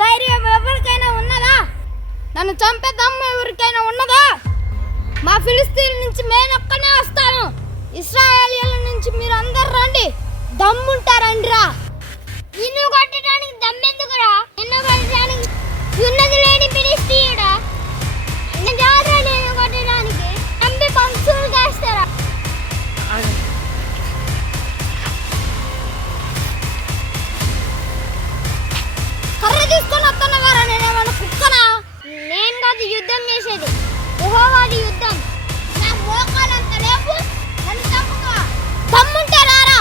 ధైర్యం ఎవరికైనా ఉన్నదా? నన్ను చంపే దమ్ము ఎవరికైనా ఉన్నదా? మా ఫిలిస్తీన్ నుంచి నేనొక్కనే వస్తాను. ఇశ్రాయేలీయుల నుంచి మీరు అందరు రండి, దమ్ముంటారండిరా. నిన్ను కొట్టడానికి దమ్మెందుకురా? నిన్ను కొట్టడానికి ఉన్నది లేని ఫిలిస్తీయుడా? జాతర నేను కొట్టడానికి చంపి పంక్తులు కాస్తారా? కర్ర తీసుకొని వస్తున్నవారా? నేనేమన్నా కుక్కనా? నేను కాదు యుద్ధం చేసేది, యెహోవాది యుద్ధం. నా మోకాలంత లేపు, నన్ను చంపుతావా? దమ్ముంటే రారా.